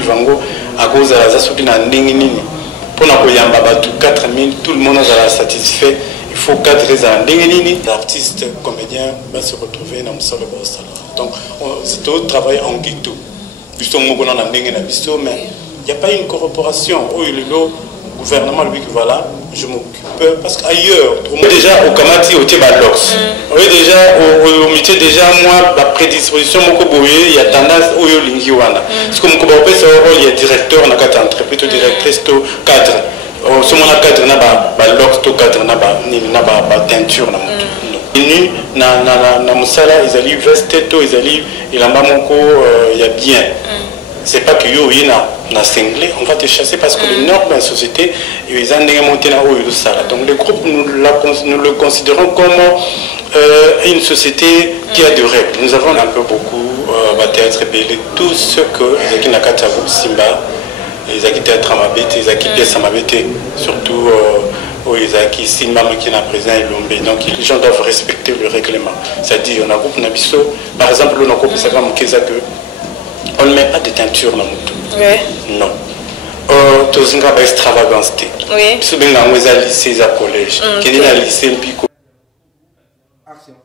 Vango à cause de la soupe na ndingini pour na koyamba batu 4000 tout le monde est satisfait. Il faut 4 ndingini l'artiste comédien va se retrouver dans le sol de Boston. Donc c'est tout travail en guito. Bisto moko na ndenge na bisto mais il n'y a pas une corporation où le gouvernement lui voilà je m'occupe parce qu'ailleurs déjà au Kamati au Tébalox oui déjà au métier déjà moi la prédisposition moko boye il y a tendance au lingi wana parce que moko ba pesa rôle il y a directeur na kata entreprise to directrice to cadre ce mon cadre na ba lox to cadre na ba ni na ba teinture na moto ni na musala ils allaient veste to ils allaient il en bas moko il y a bien c'est pas que yo yina na cinglé on va te chasser parce que le nord de la société ils ont des montées là où ça donc le groupe nous le considérons comme une société qui a de rêves. Nous avons un peu beaucoup théâtre belé tout ce que les qui nakata Simba les qui théâtre amabete les qui pièce amabete surtout ils ont qui Simba qui n'a présent et l'ombe donc les gens doivent respecter le règlement c'est-à-dire on a groupe nabiso par exemple on a groupe ça va que on ne met pas de teinture dans le moto. Oui. Non. Tous les extravagance. Oui. Si bien on est à lycée, à collège. Quel est le lycée Pico? Action.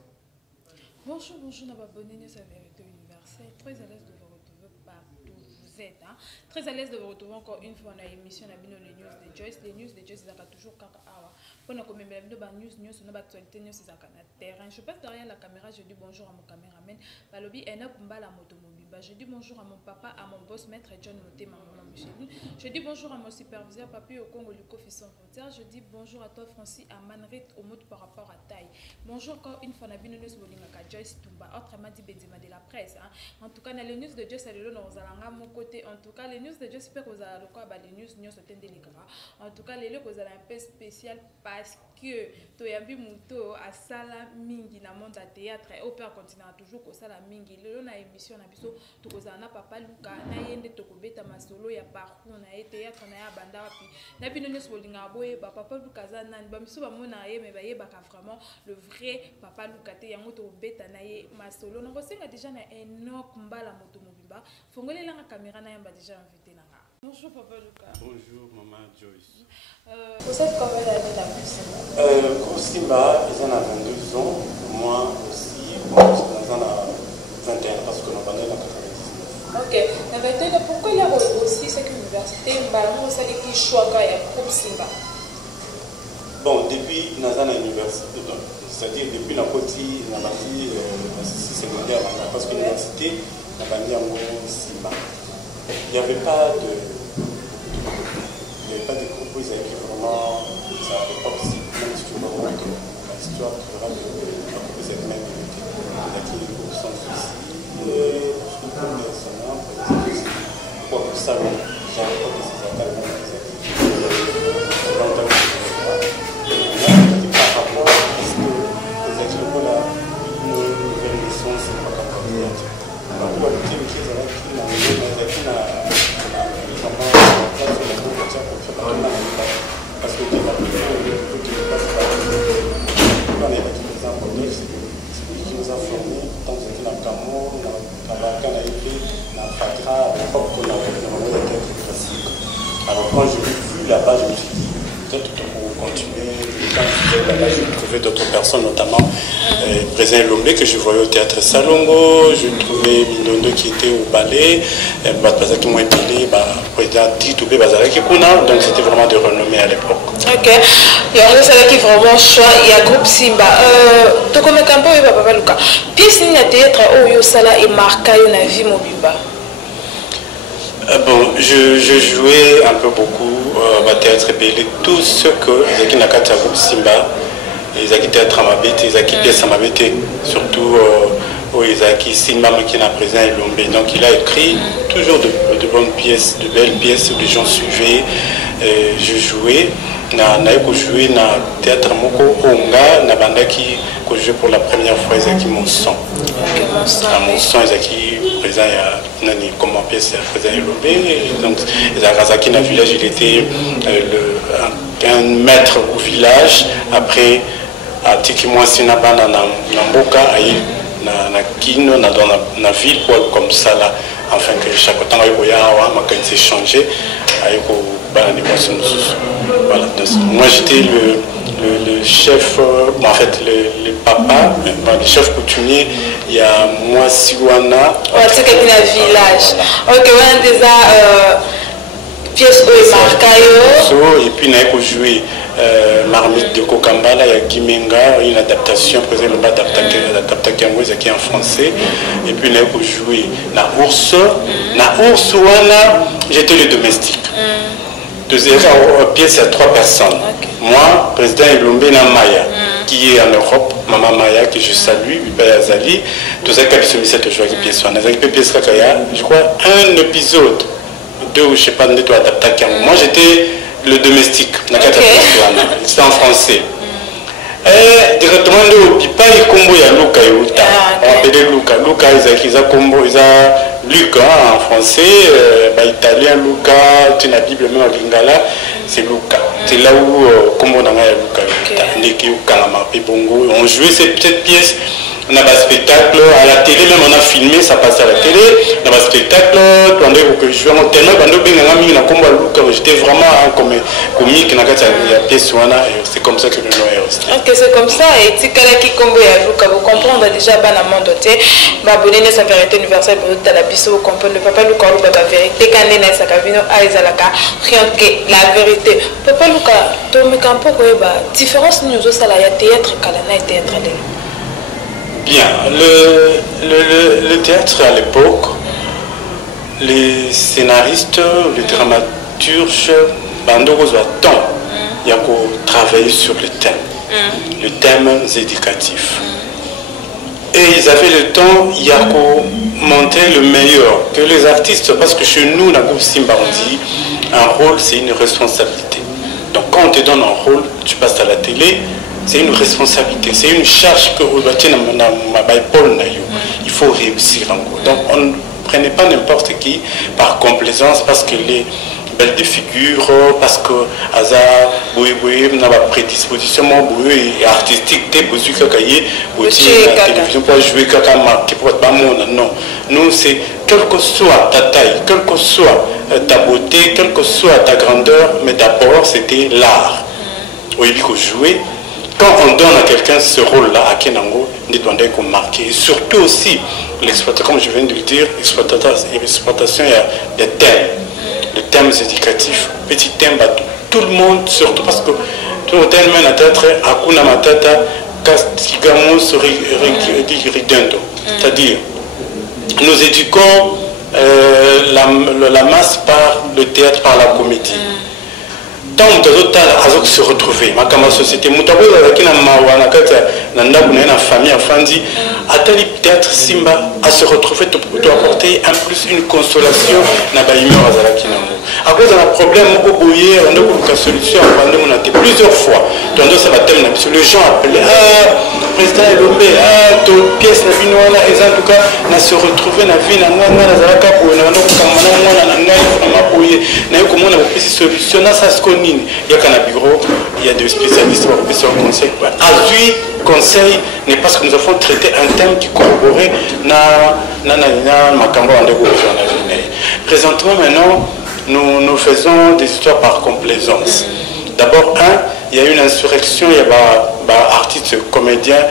Bonjour, bonjour, abonnés à la vérité universelle. Très à l'aise de vous retrouver partout où vous êtes. Très à l'aise de vous retrouver encore une fois dans l'émission les news de Joyce. Les news de Joyce, ils ont toujours 4 heures. Pour nous commémorer de news, nos actualités, news, c'est un terrain. Je passe derrière la caméra, je dis bonjour à mon caméraman. Balobi, et n'a pas la moto. Je dis bonjour à mon papa, à mon boss, maître John Moté, maman Micheline. Je dis bonjour à mon superviseur, papi au Congo, Luco Fisson Frontière. Je dis bonjour à toi, Francis, à Manrit, au mode par rapport à taille. Bonjour encore une fois, Nabino News Bolingaka, Joyce Tumba, autrement dit Benzema de la presse. En tout cas, dans les news de Joyce, c'est le nom à mon côté. En tout cas, les news de Joyce, c'est que vous avez les news, nous sommes délicats. En tout cas, les news, vous avez un peu spécial parce que Toyambi Mouto a Sala Mingi dans le monde de théâtre et opéra continue toujours que Sala Mingi. Le na émission na biso tokozana papa Luka na yende tokobeta masolo ya parcours na théâtre na ya banda wapi na bino nyos bolinga boye ba papa Luka za nani ba miso ba mona ye mais ba ye ba ka vraiment le vrai papa Luka te yango tokobeta na ye masolo na kosenga déjà na Enoch Mbala moto mobimba fongolela na caméra na yamba déjà invité na nga. Bonjour papa Luka. Bonjour maman Joyce. Vous êtes combien d'années dans le Simba, ils en ont 22 ans, moi aussi, bon, ils en ont 21 parce que nous avons la 99. Ok, pourquoi il y a aussi cette université, qui choisit le Simba? Bon, depuis l'université, c'est-à-dire depuis la côté, secondaire, parce que l'université, Simba. Il n'y avait pas de groupe qui vraiment, ça n'avait pas possible, même si tu me vois que l'histoire de la groupe cette même unité, qui est le groupe sans souci. Et je connais son nom, pour le salon, j'avais pas de ces attaques, même des activités. Par rapport à ce que les activités là, une nouvelle leçon, c'est pas comme ça. Donc, on va dire que c'est là qui n'a parce que tu vas c'est lui qui nous a formés tant que c'était dans le Cameroun, dans la Canaïque, dans le Fatra, à l'époque qu'on avait vraiment la tête classique. Alors quand je l'ai vu là-bas, je me suis dit, peut-être pour continuer, quand j'étais là-bas, j'ai trouvé d'autres personnes, notamment Président Lombe que je voyais au théâtre Salongo, je trouvais Mindondo qui était au ballet, qui m'ont été président Titoubé Bazaraki Kuna, donc c'était vraiment de renommée à l'époque. Ok, il y a ça qui vraiment choix, il y a groupe Simba. Tu connais un peu Papa Luka. Pièce ni théâtre où Sala est marqué dans la vie mobimba. Bon, je jouais un peu beaucoup au théâtre belé, tout ce que les qui nakata groupe Simba, les qui théâtre amabete, les qui pièce amabete, surtout les qui Simba qui n'a présent et l'ombe. Donc il a écrit toujours de bonnes pièces, de belles pièces où les gens suivaient. Je jouais. Na joué na théâtre moko onga na bandaki que joué pour la première fois ils mon son à mon son ils présent il y a nani comme pièce présent Elombe donc Zakazaki na village il était un maître au village après à Tikimwa Sinaba na Mboka na kino na dans la ville comme ça là enfin que chaque temps il y a ma qualité changé avec voilà. Moi j'étais le chef, en fait le papa, le chef coutumier. Il y a moi Siwana. C'est quelqu'un dans le village. Ok, on a déjà pièce où marqué. Et puis on a joué Marmite de Kokambala, il y a Gimenga, une adaptation, par exemple, l'adaptation qui est en français. Et puis on a joué na Ours. Na Ours, j'étais le domestique. Deuxième pièce à 3 personnes. Okay. Moi, président Elombe na Maya, qui est en Europe, Maman Maya, que je salue, Biba Azali, tout ça, quand je suis joué avec pièce, je crois, un épisode, 2 ou je sais pas, on doit adapter. Moi, j'étais le domestique, c'était en français. Et directement, il n'y a pas de combo, il y a Luca et Uta. On appelait Luca. Luca, ils ont combo, ils ont Luca en français, italien, Luca, tu n'as Bible même à Lingala, c'est Luca. C'est là où, comme on a Luca, on jouait cette pièce, on a un spectacle, à la télé même on a filmé, ça passait à la télé, on a un spectacle, pendant que je jouais en tellement, j'étais vraiment comme comique, la pièce, c'est comme ça que le nom est resté. Ok, c'est comme ça, et si quelqu'un qui combo à Luca, vous comprenez déjà, dans le monde entier, abonner à sa vérité universelle, vous comprenez, le papa Luca, la vérité, quand on est sa cabine, rien que la vérité. Papa Luca, tu me comprends que la différence nous autres, il y a théâtre, Kalana et théâtre. Bien, le théâtre à l'époque, les scénaristes, les dramaturges, il y a qu'à travailler sur le thème éducatif. Et ils avaient le temps, il y a qu'à monter le meilleur que les artistes, parce que chez nous, dans le groupe Simba, on dit un rôle, c'est une responsabilité. Donc quand on te donne un rôle, tu passes à la télé, c'est une responsabilité, c'est une charge que vous battez dans ma Bible. Il faut réussir en gros. Donc on ne prenait pas n'importe qui par complaisance parce que les belles de figure, parce que Aza, n'a pas prédisposition artistique, t'es besoin de la télévision pour jouer caca marqué pour être non. Nous c'est quelle que soit ta taille, quelle que soit ta beauté, quelle que soit ta grandeur, mais d'abord c'était l'art. Au lieu de jouer. Quand on donne à quelqu'un ce rôle-là, à Kenango, on doit marquer. Et surtout aussi, l'exploitation, comme je viens de le dire, l'exploitation, il y a des thèmes. Les thèmes éducatifs, petits thèmes, tout le monde, surtout parce que tout le thème est tête, Akuna Matata, Castigamos Ridendo. C'est-à-dire, nous éduquons la masse par le théâtre, par la comédie. Tant que se retrouver, ma société, la famille a fandi, peut-être Simba à se retrouver, doit apporter en plus une consolation na ba humeur à cause d'un problème au boyer, on a une solution, on a été plusieurs fois. Donc ça va thème, les gens appelaient président Elombe, ton pièce na bino na en tout cas na se retrouver na vie na mwana na zalaka pour na ndo kamana mwana na ngai vraiment boyer na yo comment on a pris solution na ça ce qu'on il y a qu'un bureau, il y a des spécialistes pour professeur conseil. Azui conseil n'est pas ce que nous avons traité un thème qui corroborait na makambo en développement. Présentement maintenant nous faisons des histoires par complaisance. D'abord il y a une insurrection, il y a artistes comédiens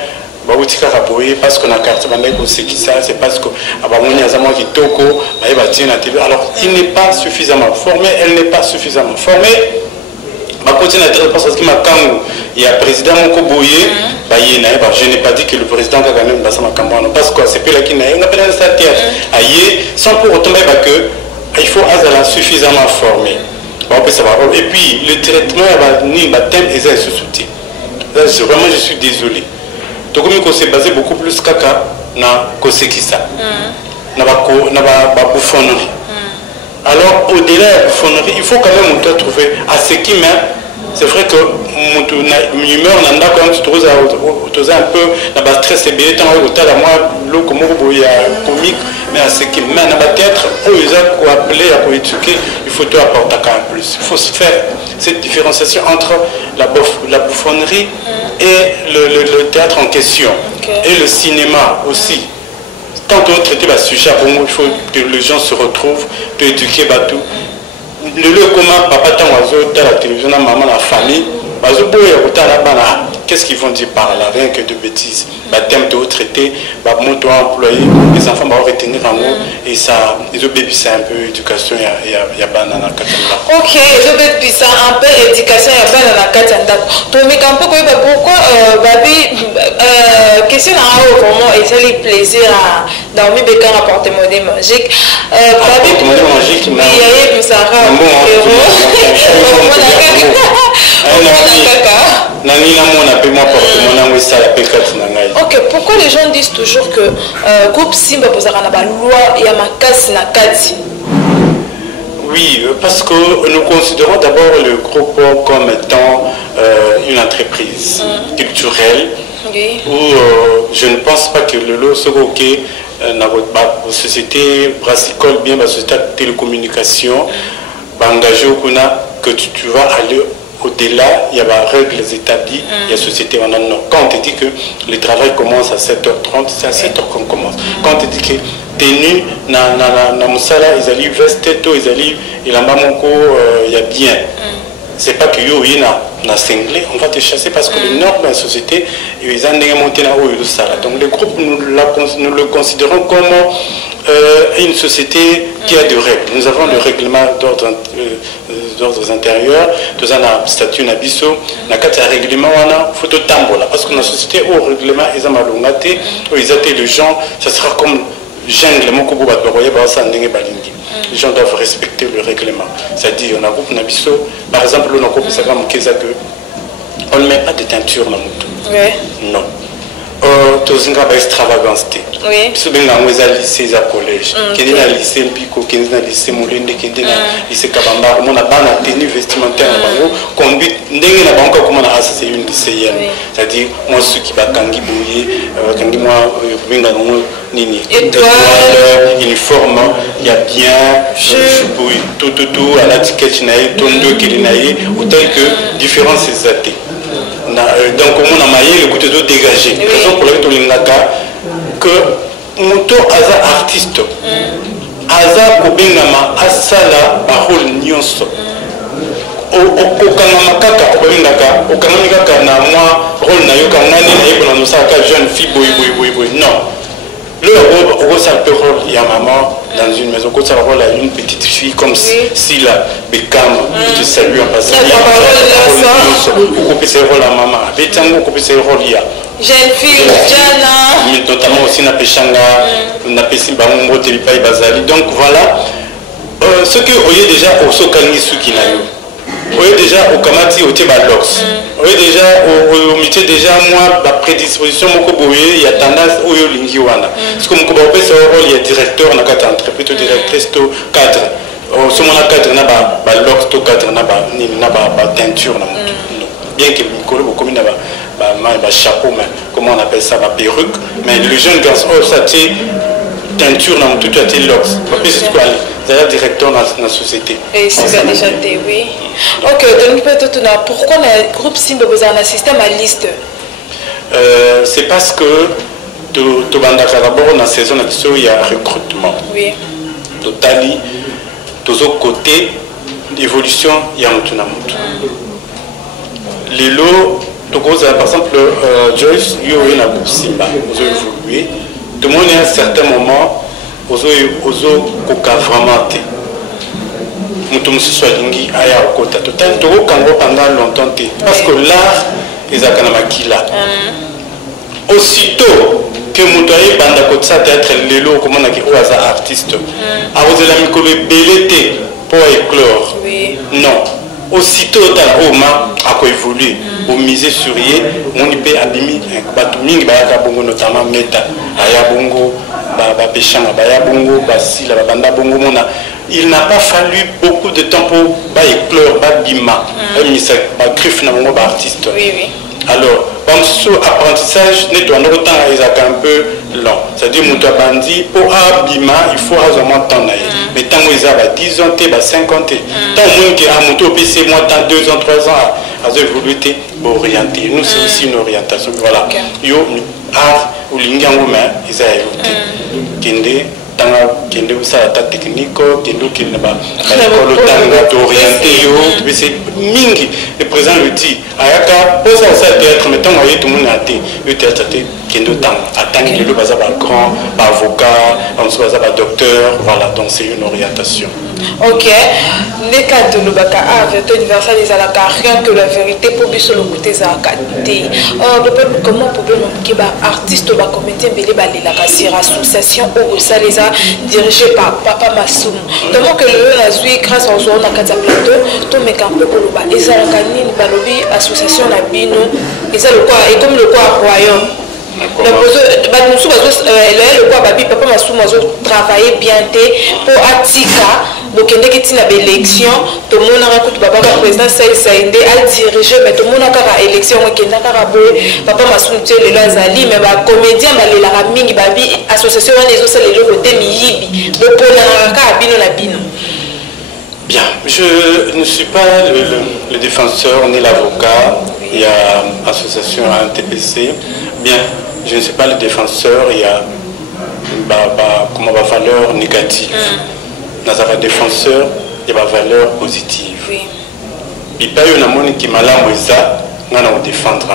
parce qu'on a carte c'est parce que alors il n'est pas suffisamment formé, elle n'est pas suffisamment formée. Il y a le président Mokoboye, je n'ai pas dit que le président Kagame parce que c'est plus là qu'il sans pour autant que il faut être suffisamment formé. Et puis le traitement est sous-soutien. Vraiment je suis désolé. Donc on s'est basé beaucoup plus kaka na kosekisa. Na bouffonnerie. Alors au-delà de la bouffonnerie, il faut quand même trouver à ce qui même. C'est vrai que mon humeur n'a pas quand tu trouves un peu na stress et bien tant au moi le comme comique mais à ce qui mais na peut-être ils ont appelé à éduquer il faut tout apporter quand même plus. Il faut se faire cette différenciation entre la bouffonnerie et le théâtre en question et le cinéma aussi. quand on traite le sujet, il faut que les gens se retrouvent, pour éduquer tout. Le lieu comment papa tant à la télévision, maman, la famille, qu'est-ce qu'ils vont dire par là? Rien que de bêtises. Thème de traité, moto employé, les enfants vont retenir en haut et ça, ils ont bébé c'est un peu éducation, il y a banana katanda. Ok, ils ont bébé ça un peu éducation, il y a banana katanda. Pour mes campagnes, pourquoi babi question à comment et ça les plaisir à dormir avec un appartement magique. Babi magique, mais il y a ça ok, pourquoi les gens disent toujours que groupe Simba Bozarana ba loi ya makasi na kati? Oui, parce que nous considérons d'abord le groupe comme étant une entreprise culturelle où je ne pense pas que le lot soit ok dans la société brassicole, bien la société de télécommunication, engagé que tu vas aller au-delà, il y a des règles établies, il y a société en non. Quand on te dit que le travail commence à 7h30, c'est à 7h qu'on commence. Quand on te dit que tenu na musala, ils allaient vester, ils allaient, il y a bien. C'est pas que yo na cinglé, on va te chasser parce que les normes de la société, ils ont monté dans haut ça. Donc le groupe, nous le considérons comme une société qui a des règles. Nous avons le règlement d'ordre intérieur, nous avons un statut nabiso, na kati un règlement wana photo tambola parce que dans la société au règlement ils ont malongate, ils étaient les gens, ça sera comme jungle moko bo bato boye ba sa ndenge balingi. Les gens doivent respecter le règlement. C'est-à-dire on a groupe nabiso, par exemple on a groupe ça comme que on ne met pas de teinture dans moto. Oui. Non. Tozinga ba extravagance te. Oui. Biso benga ngweza lycée za collège. Kende na lycée Mpiko, kende na lycée Molende, kende na lycée Kabamba, on a bana tenue vestimentaire na bango, conduite ndenge na bango comme na c'est une lycéenne. C'est-à-dire moi ceux qui ba kangi boye, kangi moi benga ngo nini. Étoile, uniforme, il y a bien tout à la ticket naïe, tondo kili naïe, ou tel que différents ces athées. Donc on a maillé le côté de dégager. Raison pour laquelle on que moto aza artiste, aza kobengama asala parole nyonso. Okangama kaka obengaka, okangami kaka na moi rôle na yo kangani na yebo na nosaka jeune fille boy. Non. Le rôle ça peut rôle il y a maman dans une maison quand ça rôle à une petite fille comme si la bécam te salue en passant. Ou couper ses rôles à maman. Bétango couper ses rôles il y a. Jeune fille, Diana. Notamment aussi na pechanga, na pesi bango telipai bazali. Donc voilà ce que vous voyez déjà au sokalni suki na yo. Vous voyez déjà au kamati au tebalox. Vous voyez déjà au métier déjà moi la prédisposition moko boye il y a tendance au yo lingi wana. Parce que moko ba opesa rôle il y a directeur na kata entreprise to directrice to cadre. Ce moment cadre na ba lox to cadre na ba ni na ba teinture na moto. Bien que mikolo bo comme na ba chapeau mais comment on appelle ça ba perruque mais le jeune garçon ça c'est teinture na moto tu as tes lox. Pas plus c'est quoi d'ailleurs directeur dans la société. Et c'est ça déjà été, oui. Ok, donc peut-être pourquoi le groupe Simba Bozar a un système à liste? C'est parce que d'abord dans la saison il y a recrutement. Oui. Totali, tous aux côtés d'évolution il y a un tout. Les lots, par exemple, Joyce, il y a un groupe Simba, vous avez évolué. Tout le monde à un certain moment. Ozo koka vraiment te mutu mususu alingi aya okota total tokokango pendant longtemps te parce que l'art ezalaka na makila aussitôt que mutu ayebanda kotisa théâtre lelo okomonaki oyo aza artiste akozela mikolo ebele te mpo éclore non aussitôt otala oyo ma akoévolue omise sur ye moni mpe abimi bato mingi bayaka bongo notamment meta aya bongo bapeshanga baya bongo basila babanda bongo mona il n'a pas fallu beaucoup de temps pour éclore babima bimisa bagriffe na bongo baartiste alors Sous apprentissage, nous devons un peu long. C'est-à-dire que nous bandi pour abima, il faut vraiment temps. Mais tant que nous avons 10 ans, 50 ans, tant que nous avons un PC, moi, tant 2 ans, 3 ans, à évoluer, pour orienter. Nous, c'est aussi une orientation. Voilà. Yo, art ou lingangouma, ils ont évolué. Kende usata technique kendo kinaba l'école tanga d'orienter c'est mingi le président le dit ayaka posa ça théâtre mais tant voyez tout le monde a été le théâtre kendo tanga attendre le baza ba grand ba avocat on se baza ba docteur voilà donc c'est une orientation. Ok, les cas de l'Obaka a vérité universelle des alaka rien que la vérité pour biso le côté zakati. Comment pouvez-nous que artiste ba comédien belé ba la association ou ça les a dirigé par Papa Massoum. Tellement que le nazui grâce aux zones à Kata Plateau, tout mes campes pour le bas. Ils ont gagné une balobi association la bino. Ils ont le quoi et comme le quoi royaume. Le quoi babi Papa Massoum a travaillé bien pour Atika. Donc, il y a une élection, tout le monde a écouté Papa président Saïd a dirigé, mais tout le monde a une élection, Papa Massoum le Lazali, mais les comédiens, les mingi babi, association, les autres, les autres, les miyibi. Donc, bien, je ne suis pas le défenseur ni l'avocat. Il y a l'association ANTPC. Bien, je ne suis pas le défenseur, il y a comment valeur négative. Dans un défenseur, il y a une valeur positive. Oui. Il n'y a pas eu un qui m'a défendre.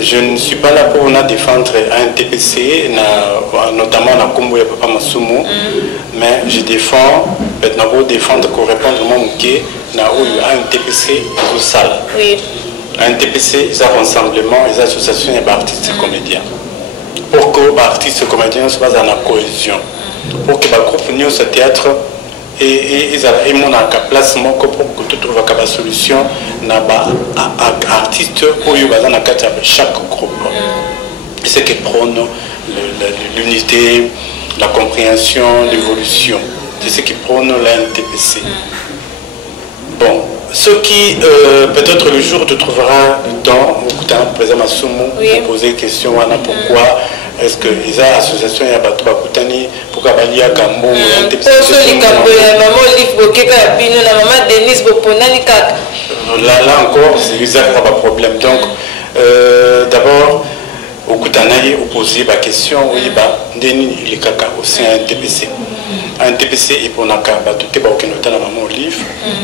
Je ne suis pas là pour défendre un TPC, notamment dans Combo et Papa Masumu, mais je défends, pour défendre, pour répondre à mon qui un TPC au salle. Oui. Un TPC, ils ont un rassemblement, ils ont association et artistes et comédiens. Pour que les artistes et comédiens soient dans la cohésion. Pour que le groupe n'y ce théâtre et ils aient mon placement pour que tu trouves une solution à artistes pour chaque groupe. C'est ce qui prône l'unité, la compréhension, l'évolution. C'est ce qui prône l'NTPC. Bon, ce qui peut-être le jour tu trouveras dans le président Massoumou pour poser des questions pourquoi. Est-ce que les associations y a battu bakutani pour kabali ya kambo ya NTPC là encore c'est ça qui a un problème donc d'abord au Koutanaï opposé la question oui ndeni les kaka aussi un NTPC et pour naka batute ba okenota na maman Olive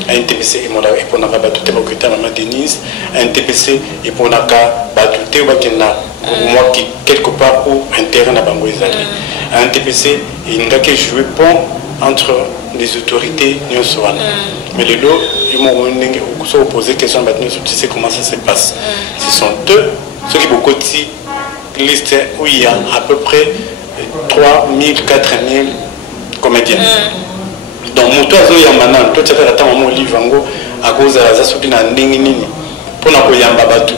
NTPC et mon et pour naka batute ba oketa maman Denise NTPC et pour naka batute ba kena moi qui quelque part où interne à Bango Ezali. Un TPC, il n'y a que jouer pont entre les autorités et mais les lots, ils m'ont posé question tu sais comment ça se passe. Ce sont eux, ceux qui beaucoup de liste où il y a à peu près 3 000, 4 000 comédiens. Donc, mon toit, il y a maintenant, toi tu as un livre à cause de la Zassoukina Ndingini. Pour nous, il y a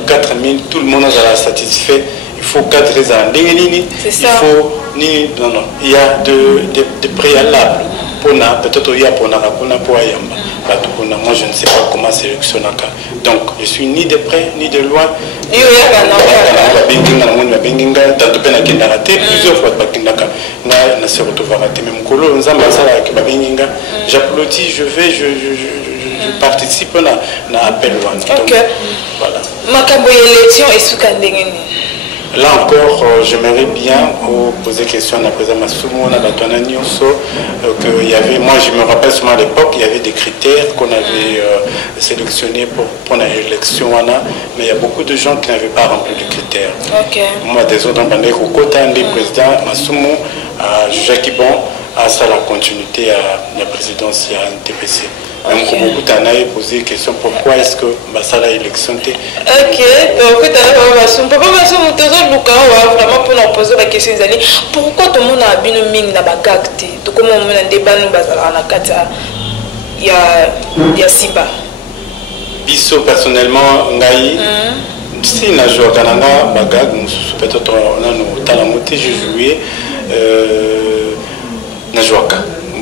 4 000, tout le monde est satisfait. Il faut 4 raisons. Il faut il y a des préalables. Peut-être il y a pour Ayamba. Moi, je ne sais pas comment sélectionner. Donc, je suis ni de près ni de loin. Plusieurs fois, j'applaudis, je vais, je participe à l'appel. Voilà. Là encore, j'aimerais bien vous poser question à la présidente Massoumou, qu'il y avait, moi je me rappelle seulement à l'époque, il y avait des critères qu'on avait sélectionnés pour l'élection, mais il y a beaucoup de gens qui n'avaient pas rempli les critères. Moi, des autres, le président Massoumou, Jacques Bon, à ça la continuité à la présidence à NTPC. Même beaucoup d'années posé la question pourquoi est-ce que ça l'a élection. Ok, donc Papa Massoum, vraiment pour nous poser la question, pourquoi tout le monde a bien mis na bagagte, tout comme on a débat nous bazala na kata ya Simba. Biso personnellement ngai si na joué kananga bagag peut-être on a nous talamoté j'ai joué na jouaka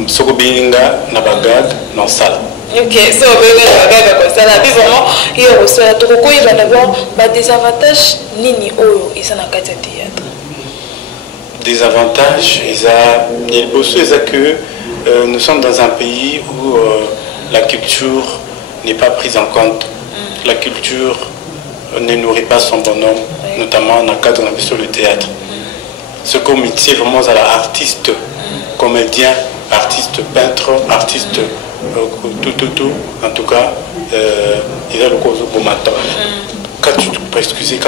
soko binga na bagag non sala Ok, so comme ça, la vie vraiment, il y a aussi la trop il va d'abord des avantages nini oyo et ça n'a qu'à théâtre. Des avantages, il y que nous sommes dans un pays où la culture n'est pas prise en compte. La culture ne nourrit pas son bonhomme, notamment dans le cadre de le théâtre. Ce qu'on métier vraiment à l'artiste, comédien, artiste peintre, artiste tout, en tout cas, il y a le cause au matin. Quand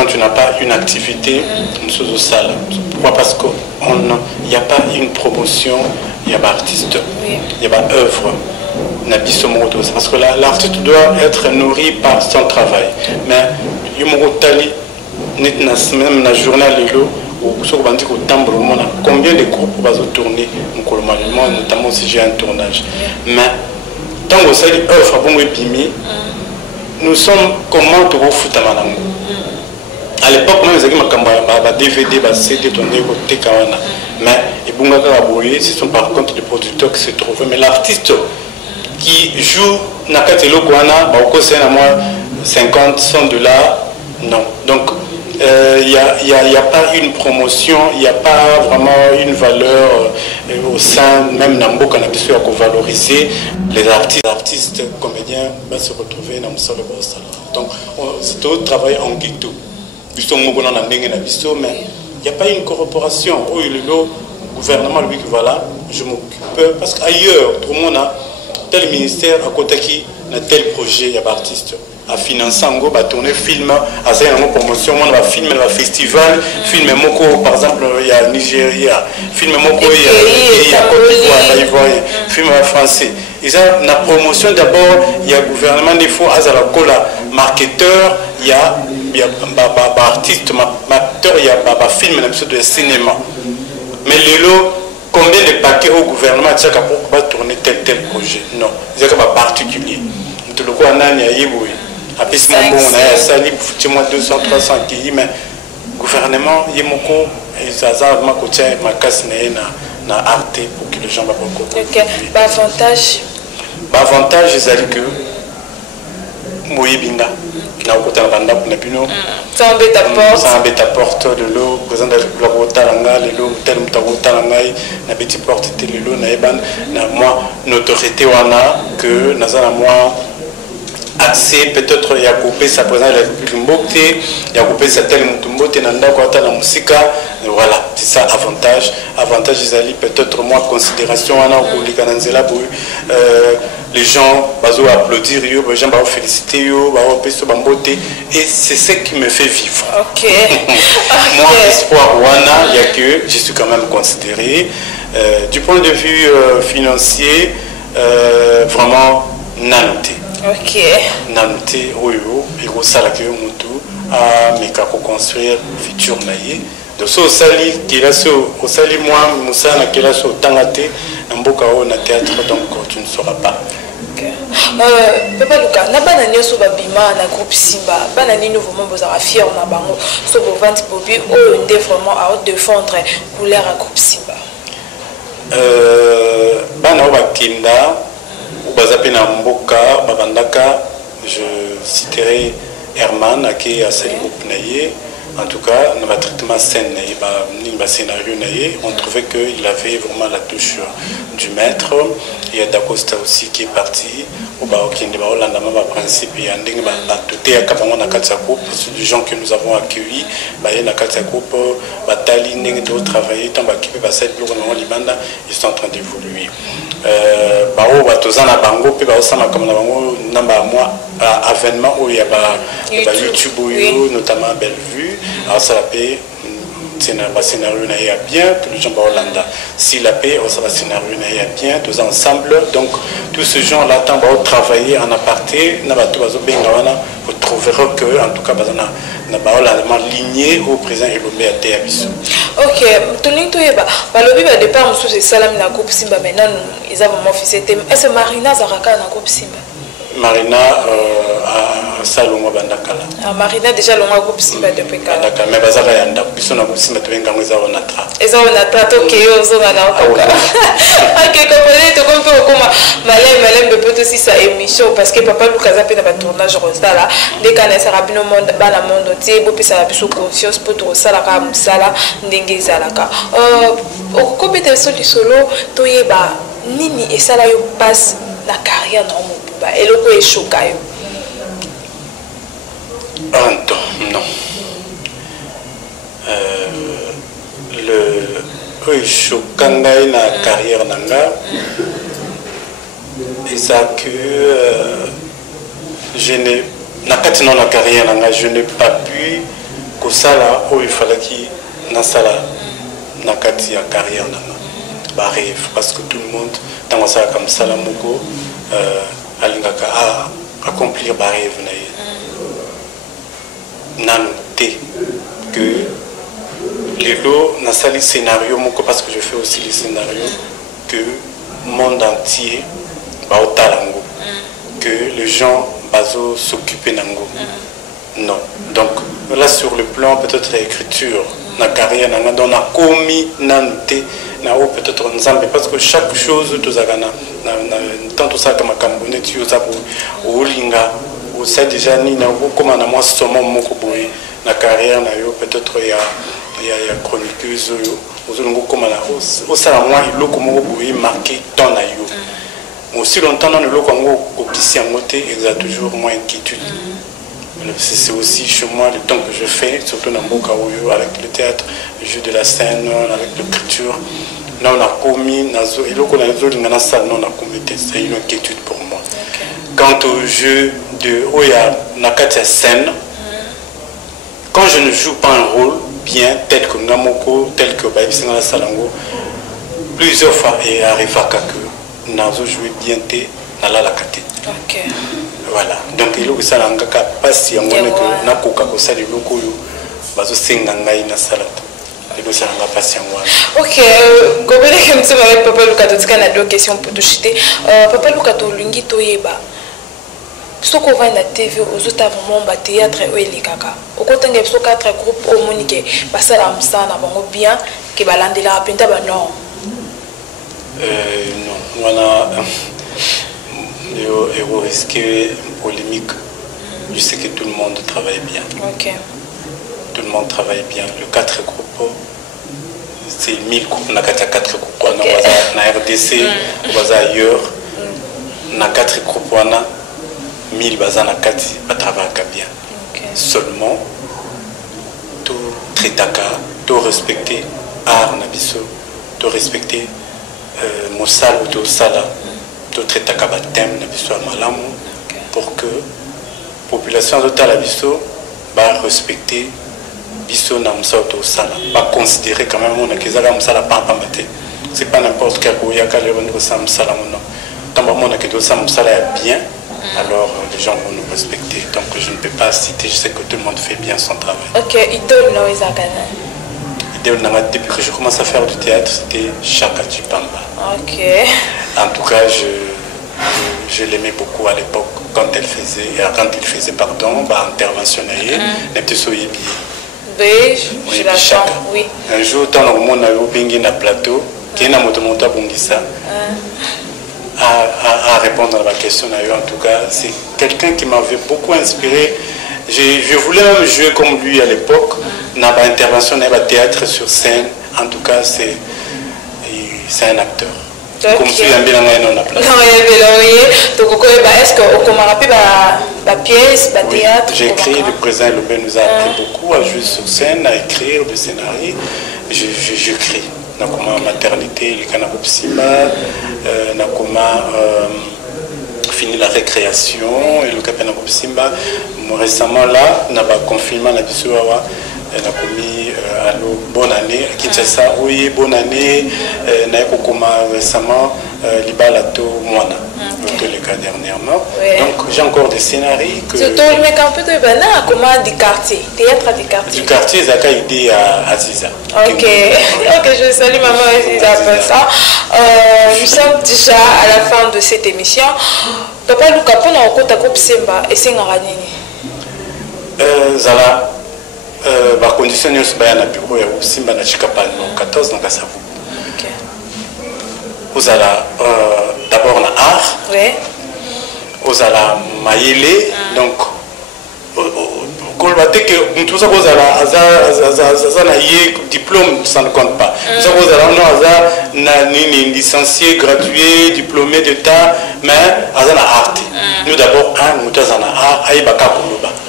tu n'as pas une activité, une chose au salle. Pourquoi? Parce qu'il n'y a pas une promotion, il y a pas artiste, il y a pas œuvre. Parce que l'artiste doit être nourri par son travail. Mais il y a même la journée combien de groupes vont tourner, notamment si j'ai un tournage. Mais tant que ça œuvre nous sommes comment tu vas foutre à l'époque, nous avons des DVD, des CD, mais ce sont par contre des producteurs qui se trouvent. Mais l'artiste qui joue Nakatelo Kwana, 50, 100 $, non. Donc, il n'y a pas une promotion, il n'y a pas vraiment une valeur au sein, même Nambo Kanabiso à valoriser les artistes comédiens vont se retrouver dans le sol de Boston. Donc, c'est tout travail en ghetto. Mais il n'y a pas une corporation où le gouvernement lui dit voilà, je m'occupe. Parce qu'ailleurs, tout le monde a tel ministère à côté qui a tel projet, il y a pas artiste. À financer en gros, à tourner film, à faire une promotion, on va filmer le festival, film Moko, par exemple, il y a Nigeria, film Moko, il y a Côte d'Ivoire, film français. Et ça, la promotion d'abord, il y a le gouvernement, il faut, à la marketeur, il y a artiste, acteur, il y a film, de cinéma. Mais les lots, combien de paquets au gouvernement pour tourner tel projet? Non, c'est pas particulier. Tout le coup, on a après, si on a sali pour 200, 300 qui mais gouvernement, il y a beaucoup et ça ma côté ma casse na arte pour que les gens va beaucoup. OK. Avantage. Avantage c'est que moyi binga na côté banda pour napino. Ça embête ta porte. Ça embête ta porte de l'eau, président de la Rotalanga, le l'eau tel Rotalanga na petit porte tel l'eau na eban na moi notoriété wana que nazana moi accès peut-être il y a coupé sa présence il y a coupé sa telle mutumbote nanda kwa ta na musika voilà c'est ça avantage ils peut-être moins considération on a au likananzela pour les gens bazo applaudir yo les gens ba féliciter yo ba peso bambote et c'est ce qui me fait vivre. OK. Moi espoir wana il y a que je suis quand même considéré du point de vue financier vraiment nanoté. OK. Nanoté oyo ego salaka yo mutu a meka ko construire futur naie de so sali kilaso au sali moi musana kilaso tangate mboka o na théâtre donc tu ne sauras pas. OK. Papa Luka na bana nyoso babima na groupe Simba bana ni nouveau membre za fier na bango so bo vente bobi o ndé vraiment à défendre couleur à groupe Simba. Bana o bakinda Bazapena Mboka, Babandaka, je citerai Herman, qui a ce groupe naïe. En tout cas, dans le traitement scène, le scénario naïe, on trouvait qu'il avait vraiment la touche du maître. Il y a Dacosta aussi qui est parti. Au principe, il y a des gens que nous avons accueillis. Il y a travailler, ils sont en train d'évoluer. Avènement où il y a YouTube, notamment Bellevue. Alors ça la paix, c'est un scénario bien, tous les gens vont Hollanda. Si la paix, ça va scénario bien, tous ensemble. Donc tous ces gens-là, tant vont travailler en aparté, vous trouverez que, en tout cas, on a ligné au présent et l'obé à Théabiso. OK, Tony Toyeba, le but de départ, c'est Salam na groupe Simba, maintenant ils ont vraiment fait. Est-ce que Marina Zaraka na groupe Simba? Marina a salongo bandakala. Ah, Marina déjà longa groupe Simba depuis kala. Bandakala mais bazaka yanda biso na groupe Simba tubenga ngeza onatra. Eza onatra to keyo zo na okoka. OK, comprenez to comme comment malem peut aussi sa émission parce que papa Lucas a fait un tournage rosta là dès qu'on est sarabino monde bana monde tie bo pisa la biso conscience pour to sala ka musala ndenge zalaka. Okopete solo to yeba nini esala yo passe la carrière dans mon pouba et le quoi est choqué. Non. Le choquant dans la carrière nanga et ça que je n'ai na katina na carrière nanga je n'ai pas pu que ça là où il fallait qu'il na sala na katia carrière nanga bah rêve parce que tout le monde dans ça comme ça la moko alingaka accomplir bah rêve na noté que les lots na sali scénario moko parce que je fais aussi les scénarios que monde entier bah au talango que les gens baso s'occuper nango non donc là sur le plan peut-être l'écriture na carrière na dans na commis na noté na ou peut-être ensemble parce que chaque chose tous agana tant tout ça comme Camerounais tu as pour olinga ou ça déjà ni na comme na moi seulement moko boy na carrière na yo peut-être il y a chroniqueuse aux longo comme la au ça moi il lo comme boy marqué tant na yo aussi longtemps dans le lo comme au kisi en moté il y a toujours moins inquiétude. C'est aussi chez moi le temps que je fais, surtout dans mon cas avec le théâtre, le jeu de la scène, avec l'écriture. Là, on a commis, et là, on a ça, on a commis, c'est une inquiétude pour moi. Quant au jeu de Oya, Nakatia scène, quand je ne joue pas un rôle bien, tel que Namoko, tel que Baïbisina Salango, plusieurs fois, il arrive à que Nazo joué bien, Nala Lakate. Voilà, donc il y a ça pas si on que na koka ko sali loko yo bazo senga ngai na salade et ça n'a pas si on OK gobele comme ça avec papa Lucas to tika na deux questions pour te chuter papa Lucas to lungi to yeba so ko va na TV aux autres vraiment ba théâtre o elikaka okotanga so quatre groupes au monique basala msana bango bien ke balandela penta ba non voilà et vous risquez polémique. Je sais que tout le monde travaille bien. OK. Tout le monde travaille bien. Le 4 groupes, c'est 1000 groupes. On a 4 groupes. On a RDC, on a ailleurs. On a 4 groupes. On a 1000 bazan à 4. On travaille bien. Seulement, tout traitaka, tout respecter art nabiso, tout respecter mosal ou tout sala. Tout traiter à thème pour que la population de Talabiso va respecter Bisso Namsa au Sala, va considérer quand même que c'est pas n'importe quel pays qui a Sam Salamono. Tant que Sam Sala est bien, alors les gens vont nous respecter. Donc je ne peux pas citer, je sais que tout le monde fait bien son travail. OK, idole no Isakana. Depuis que je commence à faire du théâtre, c'était Chaka Chipamba. OK. En tout cas, je l'aimais beaucoup à l'époque quand il faisait pardon, intervention je la chante, oui. Un jour, dans le monde, on a un plateau qui est à répondre à la question. En tout cas, c'est quelqu'un qui m'avait beaucoup inspiré. Je voulais même jouer comme lui à l'époque. Dans l'intervention, dans le théâtre sur scène. En tout cas, c'est un acteur. Comme si on a est-ce qu'on m'a rappelé la pièce, la théâtre? J'ai écrit, le président Lobé nous a appris beaucoup à jouer sur scène, à écrire des scénarios. J'écris. Nakoma maternité, le Canada Simba, Nakoma fini la récréation et le Canada Simba. Récemment là, on a confinement la Bissoua, on a commis Allo, bonne année. Kinshasa, oui, bonne année. Naekokoma récemment, Libalato Moana. Le cas dernièrement. Ouais. Donc j'ai encore des scénarios que. Surtout le mec un peu de banane, comment du quartier, théâtre du quartier. Du quartier, Zaka idée à Aziza. Ok, ok, je salue maman Aziza pour ça. Nous sommes déjà à la fin de cette émission. Papa Luka, pour nous rencontrer groupe Simba et c'est Ngaranini. Zala, par condition nous sommes à bureau et Simba na Chikapal 14 dans Kasavu. Ok. Vous allez d'abord na art. Oui. Vous allez maïlé donc. Que tout ça vous avez diplôme, ça ne compte pas. Tout ça vous avez licencié, gradué, diplômé d'État, mais vous avez art. Nous d'abord, nous avons art,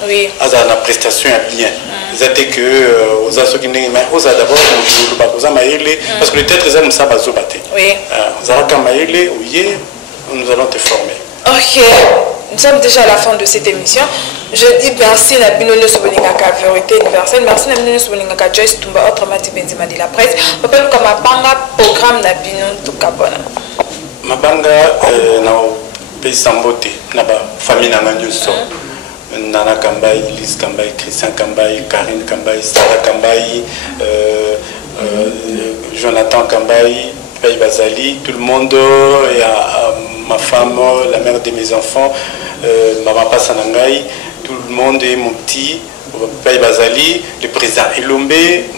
oui. Vous avez la prestation bien. Vous avez que vous avez d'abord parce que le tête c'est ça va zobater. Oui. Vous avez nous allons te former. Ok. Nous sommes déjà à la fin de cette émission. Je dis merci à Binono Sobolingaka Vérité Universelle. Merci à Binono Sobolingaka Joyce Tumba, autrement dit Benzima de la presse. Je peux comme Mabanga programme na Binono Tukabona. Mabanga na pays Sambote, na ba famille na Manyoso. Nana Kambai, Lise Kambai, Christian Kambai, Karine Kambai, Sarah Kambai, Jonathan Kambai, Paye Bazali, tout le monde, et ma femme, la mère de mes enfants, Maman Passanangai, tout le monde et mon petit, Paye Bazali, le président Elombe,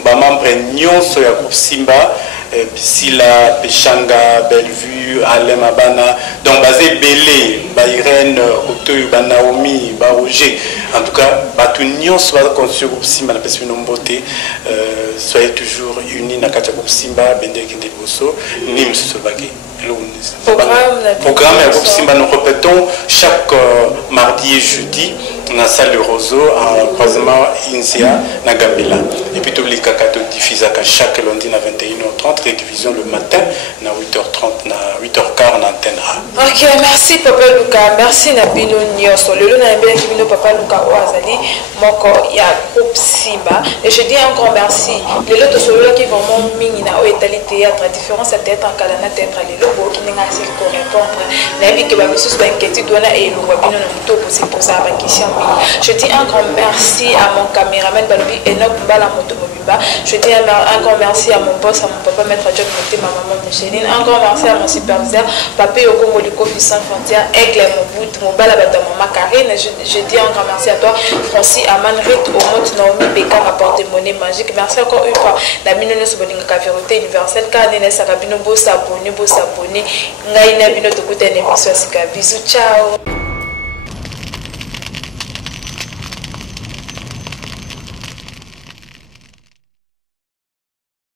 Maman Brignon, Soya Groupe Simba, Silla, Pechanga, Bellevue, Alem Abana, donc basé Belé, Irène, Otoyo, Naomi, Roger, en tout cas, Batunion soit construit Groupe Simba, la personne beauté, soyez toujours unis dans le Groupe Simba, Bende Kindeboso, Nim Sobagé. Programme Groupe Simba, nous répétons chaque mardi et jeudi dans la salle de Roseau, en croisement INSEA, na Gambela. Et puis tous les cacatos diffusés chaque lundi à 21h30, rédivision le matin à 8h30, à 8h15 en antenne A. Ok, merci Papa Luka, merci Nabino Nyoso. Le lot n'a bien qui Papa Luka Oazali, Moko, il y a Groupe Simba. Et je dis encore merci. Les lots de ceux qui vont m'emmener à Oetali théâtre, à différence à théâtre en Kalana théâtre, les logos qui n'ont pas assez de répondre. Nabi que ma mission soit inquiétude, on a et le wabino de pour se poser la question. Je dis un grand merci à mon caméraman Balobi Enoch Mbala Motomobimba. Je dis un grand merci à mon boss, à mon papa maître John Moté, ma maman Micheline. Un grand merci à mon superviseur, Papé Okongo Liko Fils sans frontières, Aigle Mobout, Mobala Bata Maman Karine. Je dis un grand merci à toi, Francis Aman Rit, Omot Naomi Beka, rapporté monnaie magique. Merci encore une fois. La Binono Sobolingaka Vérité Universelle, car Nene Sarabino Bossa Boni, Bossa Boni, Ngaina Bino Tokuta Nemiswa Sika. Bisous, ciao.